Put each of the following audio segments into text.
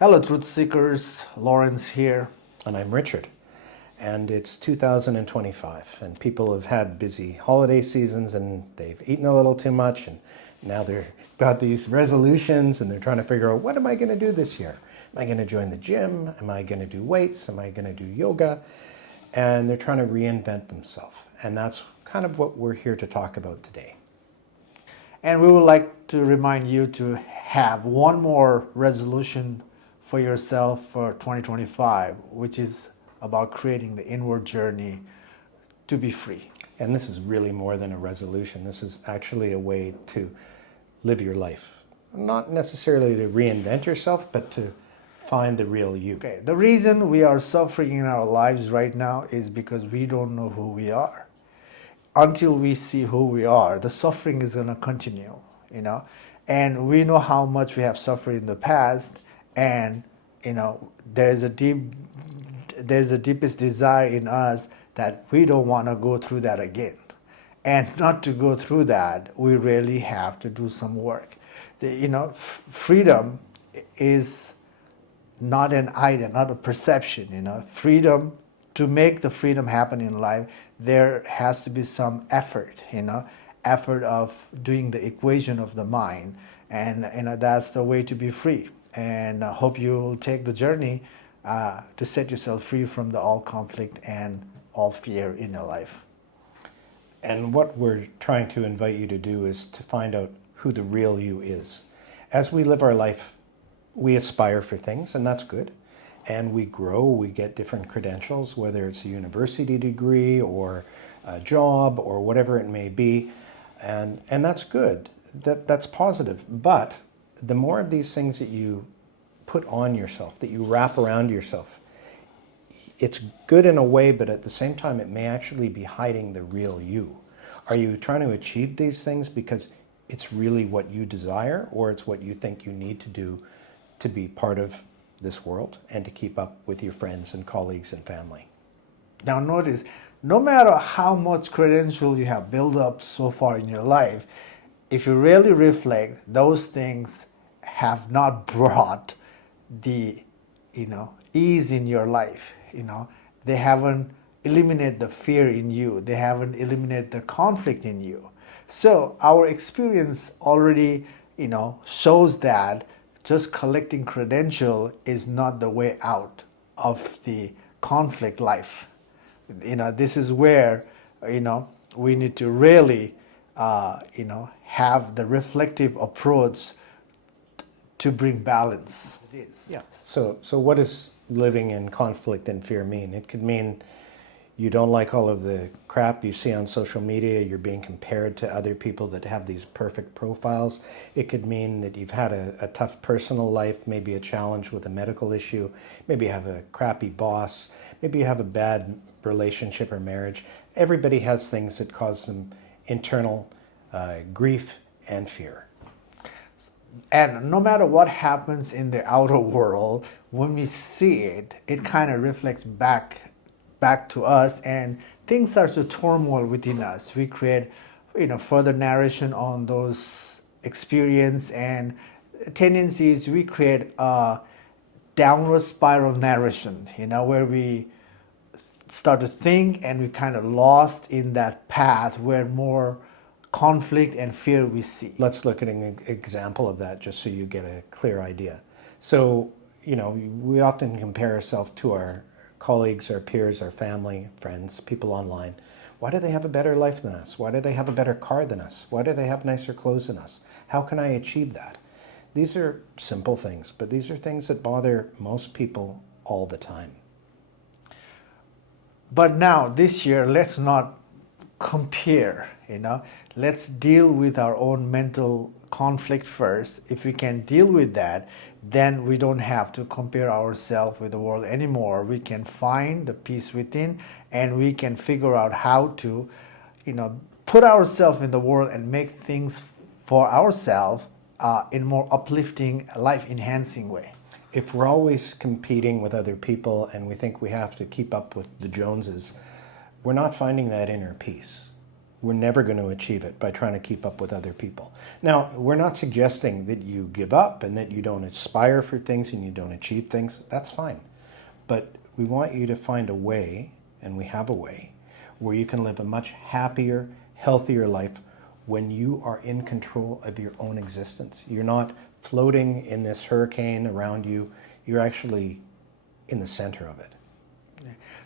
Hello, Truth Seekers. Lawrence here. And I'm Richard. And it's 2025, and people have had busy holiday seasons, and they've eaten a little too much, and now they've got these resolutions, and they're trying to figure out, what am I going to do this year? Am I going to join the gym? Am I going to do weights? Am I going to do yoga? And they're trying to reinvent themselves. And that's kind of what we're here to talk about today. And we would like to remind you to have one more resolution for yourself for 2025, which is about creating the inward journey to be free. And this is really more than a resolution. This is actually a way to live your life. Not necessarily to reinvent yourself, but to find the real you. Okay, the reason we are suffering in our lives right now is because we don't know who we are. Until we see who we are, the suffering is going to continue, and we know how much we have suffered in the past, and there's a deepest desire in us that we don't want to go through that again. And not to go through that, we really have to do some work. Freedom is not an idea, not a perception. Freedom, to make the freedom happen in life, there has to be some effort, effort of doing the equation of the mind, and that's the way to be free. And I hope you'll take the journey to set yourself free from all conflict and all fear in your life. And what we're trying to invite you to do is to find out who the real you is. As we live our life, we aspire for things, and that's good. And we grow, we get different credentials, whether it's a university degree or a job or whatever it may be. And that's good. That's positive. But the more of these things that you put on yourself, that you wrap around yourself, it's good in a way, but at the same time, it may actually be hiding the real you. Are you trying to achieve these things because it's really what you desire, or it's what you think you need to do to be part of this world and to keep up with your friends and colleagues and family? Now notice, no matter how much credential you have built up so far in your life, if you really reflect, those things have not brought the ease in your life. They haven't eliminated the fear in you. They haven't eliminated the conflict in you. So our experience already shows that just collecting credential is not the way out of the conflict life. This is where we need to really have the reflective approach to bring balance. It is. Yeah. So what does living in conflict and fear mean? It could mean you don't like all of the crap you see on social media. You're being compared to other people that have these perfect profiles. It could mean that you've had a tough personal life, maybe a challenge with a medical issue. Maybe you have a crappy boss. Maybe you have a bad relationship or marriage. Everybody has things that cause them internal grief and fear. And no matter what happens in the outer world, when we see it, it kind of reflects back to us, and things start to turmoil within us. We create, further narration on those experience and tendencies. We create a downward spiral narration, where we start to think and we kind of lost in that path where more conflict and fear we see. Let's look at an example of that just so you get a clear idea. So, we often compare ourselves to our colleagues, our peers, our family, friends, people online. Why do they have a better life than us? Why do they have a better car than us? Why do they have nicer clothes than us? How can I achieve that? These are simple things, but these are things that bother most people all the time. But now, this year, let's not compare, let's deal with our own mental conflict first. If we can deal with that, then we don't have to compare ourselves with the world anymore. We can find the peace within, and we can figure out how to, put ourselves in the world and make things for ourselves in a more uplifting, life-enhancing way. If we're always competing with other people and we think we have to keep up with the Joneses, we're not finding that inner peace. we're never going to achieve it by trying to keep up with other people. Now, we're not suggesting that you give up and that you don't aspire for things and you don't achieve things. That's fine. But we want you to find a way, and we have a way, where you can live a much happier, healthier life when you are in control of your own existence. You're not floating in this hurricane around you. You're actually in the center of it.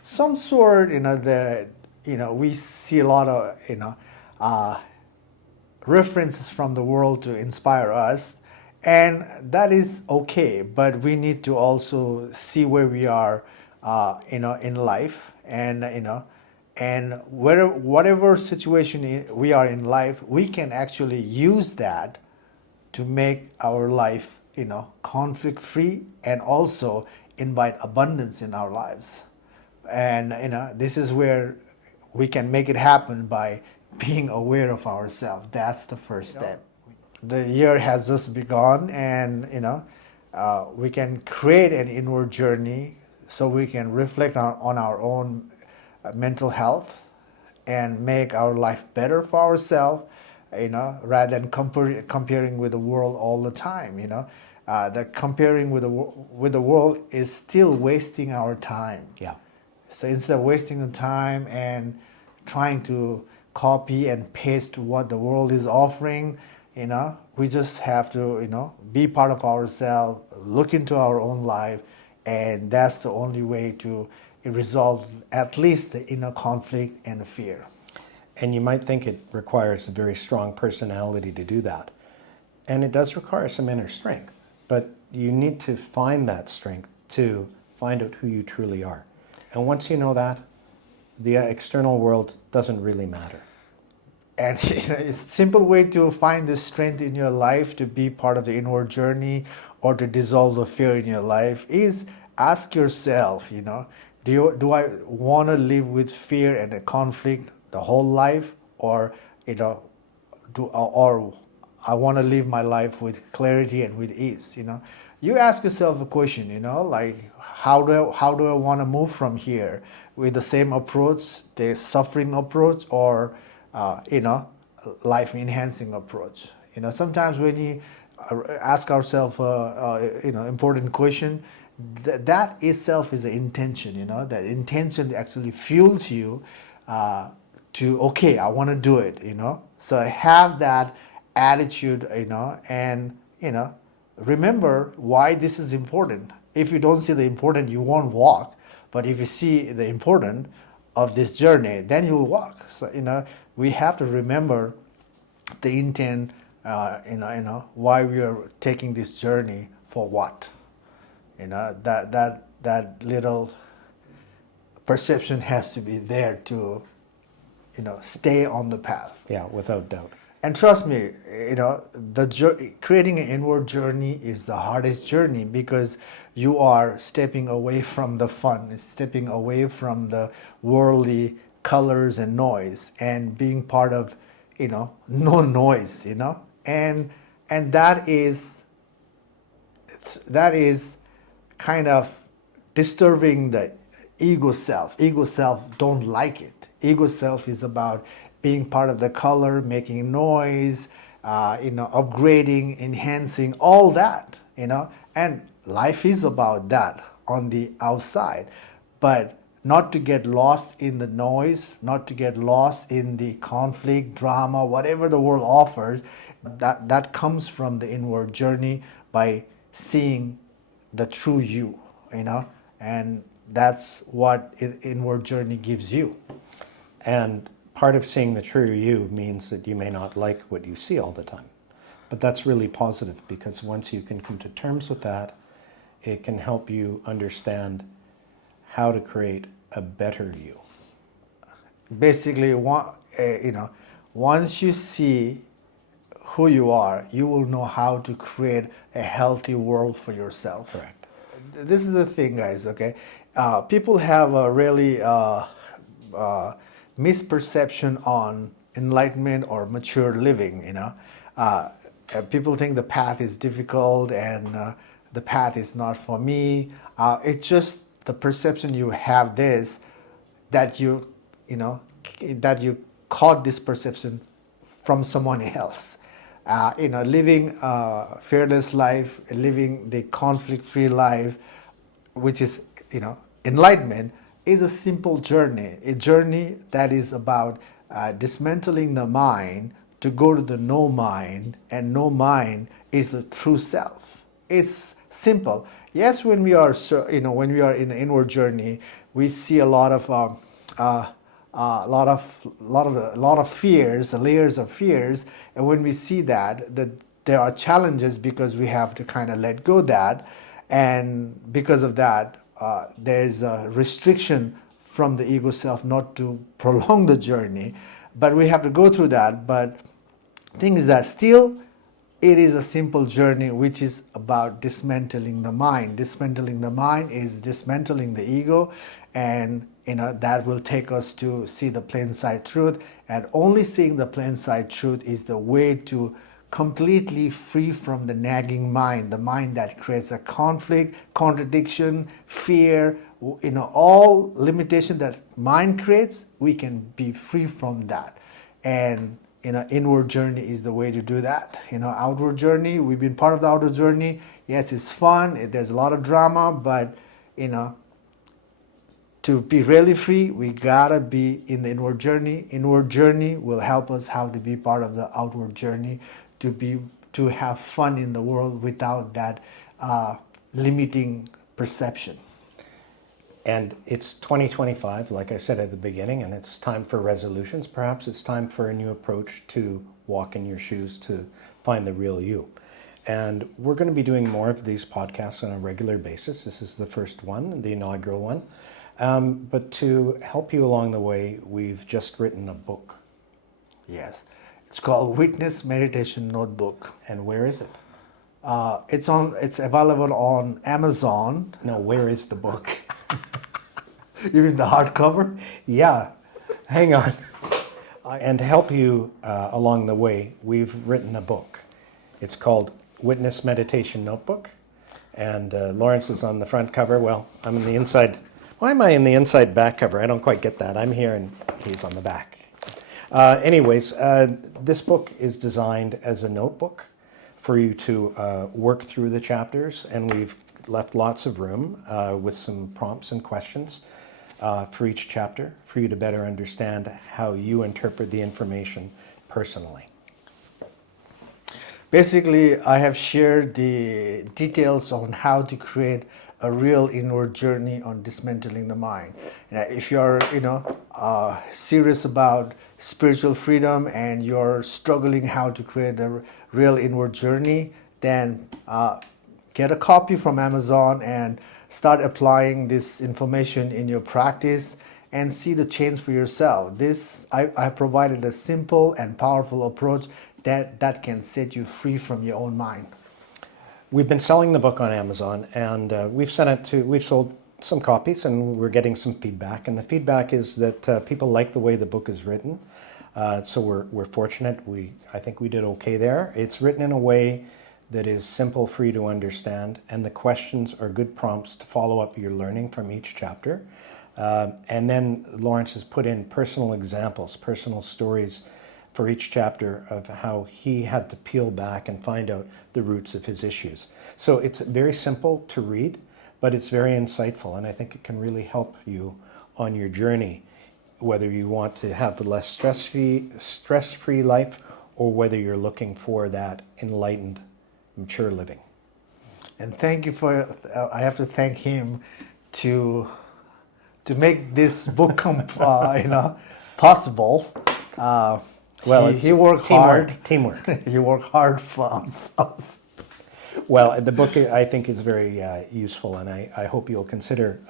Some sort, we see a lot of, references from the world to inspire us, and that is okay. But we need to also see where we are, in life, and and whatever situation we are in life, we can actually use that to make our life, conflict free, and also invite abundance in our lives. And this is where we can make it happen by being aware of ourselves. That's the first step. The year has just begun, and we can create an inward journey so we can reflect on our own mental health and make our life better for ourselves, rather than comparing with the world all the time. The comparing with the world is still wasting our time. Yeah. So instead of wasting the time and trying to copy and paste what the world is offering, we just have to, be part of ourselves, look into our own life, and that's the only way to resolve at least the inner conflict and the fear. And you might think it requires a very strong personality to do that. And it does require some inner strength, but you need to find that strength to find out who you truly are. And once you know that, the external world doesn't really matter. And it's a simple way to find the strength in your life to be part of the inward journey or to dissolve the fear in your life is ask yourself, do I want to live with fear and a conflict the whole life, or or I want to live my life with clarity and with ease? You ask yourself a question, like how do I want to move from here, with the same approach, the suffering approach, or life enhancing approach? Sometimes when you ask ourselves important question, that itself is an intention. That intention actually fuels you to, okay, I want to do it. So have that attitude, and remember why this is important. If you don't see the important, you won't walk. But if you see the important of this journey, then you'll walk. So we have to remember the intent, why we are taking this journey, for what. That little perception has to be there to stay on the path. Yeah, without doubt. And trust me, creating an inward journey is the hardest journey, because you are stepping away from the fun, stepping away from the worldly colors and noise, and being part of, no noise, and that is kind of disturbing the ego self. Ego self don't like it. Ego self is about being part of the color, making noise, upgrading, enhancing, all that, and life is about that on the outside, but not to get lost in the noise, not to get lost in the conflict, drama, whatever the world offers. That comes from the inward journey by seeing the true you, and that's what inward journey gives you. And part of seeing the true you means that you may not like what you see all the time. But that's really positive, because once you can come to terms with that, it can help you understand how to create a better you. Basically, once you see who you are, you will know how to create a healthy world for yourself. Correct. This is the thing, guys, okay? People have a really misperception on enlightenment or mature living, people think the path is difficult and the path is not for me. It's just the perception you have that you caught this perception from someone else. Living a fearless life, living the conflict-free life, which is, enlightenment, is a simple journey. A journey that is about dismantling the mind to go to the no mind, and no mind is the true self. It's simple. Yes, when we are, when we are in the inward journey, we see a lot of fears, layers of fears, and when we see that there are challenges because we have to kind of let go that, and because of that, there's a restriction from the ego self not to prolong the journey, but we have to go through that. But thing is that still it is a simple journey which is about dismantling the mind. Dismantling the mind is dismantling the ego, and that will take us to see the plain sight truth, and only seeing the plain sight truth is the way to completely free from the nagging mind, the mind that creates a conflict, contradiction, fear, all limitation that mind creates. We can be free from that, and inward journey is the way to do that. Outward journey, we've been part of the outward journey. Yes, it's fun. There's a lot of drama, but to be really free, we gotta be in the inward journey. Inward journey will help us how to be part of the outward journey, to have fun in the world without that limiting perception. And it's 2025, like I said at the beginning, and it's time for resolutions. Perhaps it's time for a new approach to walk in your shoes to find the real you. And we're going to be doing more of these podcasts on a regular basis. This is the first one, the inaugural one. But to help you along the way, we've just written a book. Yes. It's called Witness Meditation Notebook. And where is it? It's available on Amazon. No, where is the book? You mean the hardcover? Yeah, hang on. And to help you along the way, we've written a book. It's called Witness Meditation Notebook. And Lawrence is on the front cover. Well, I'm in the inside. Why am I in the inside back cover? I don't quite get that. I'm here and he's on the back. Anyways, this book is designed as a notebook for you to work through the chapters. And we've left lots of room with some prompts and questions for each chapter for you to better understand how you interpret the information personally. Basically, I have shared the details on how to create a real inward journey on dismantling the mind. If you're, serious about spiritual freedom and you're struggling how to create a real inward journey, then get a copy from Amazon and start applying this information in your practice and see the change for yourself. I provided a simple and powerful approach that can set you free from your own mind. We've been selling the book on Amazon, and we've sold some copies, and we're getting some feedback. And the feedback is that people like the way the book is written. So we're fortunate. I think we did okay there. It's written in a way that is simple for you to understand, and the questions are good prompts to follow up your learning from each chapter. And then Lawrence has put in personal examples, personal stories for each chapter of how he had to peel back and find out the roots of his issues. So it's very simple to read, but it's very insightful, and I think it can really help you on your journey, whether you want to have the less stress-free life or whether you're looking for that enlightened, mature living. And thank you I have to thank him to make this book possible. He worked hard. Teamwork. He worked hard for us. Well, the book I think is very useful, and I hope you'll consider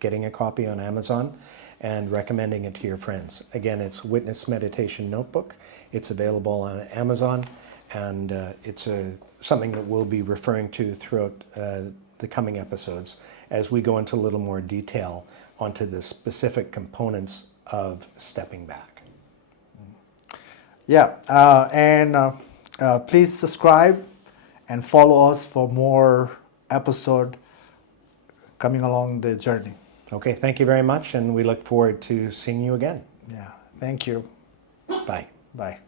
getting a copy on Amazon and recommending it to your friends. Again, it's Witness Meditation Notebook. It's available on Amazon, and it's something that we'll be referring to throughout the coming episodes as we go into a little more detail onto the specific components of stepping back. Yeah, and please subscribe and follow us for more episode coming along the journey. Okay, thank you very much, and we look forward to seeing you again. Yeah, thank you. Bye. Bye.